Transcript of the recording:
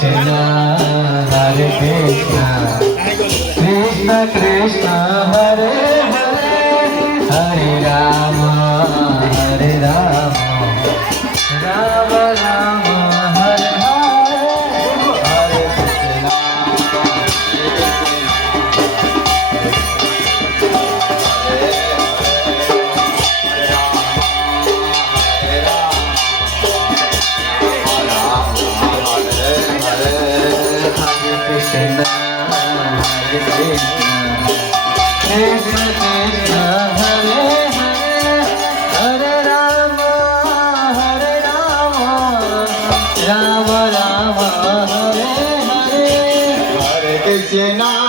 Krishna, Hare Krishna, Krishna Krishna, Hare Hare, Hare Rama, Hare Rama, Rama Rama, Hare Hare, Hare Krishna, Krishna, Hare Krishna, Krishna Krishna, Hare Hare, Hare Rama, Hare Rama, Rama Rama, Hare Hare, Hare Krishna.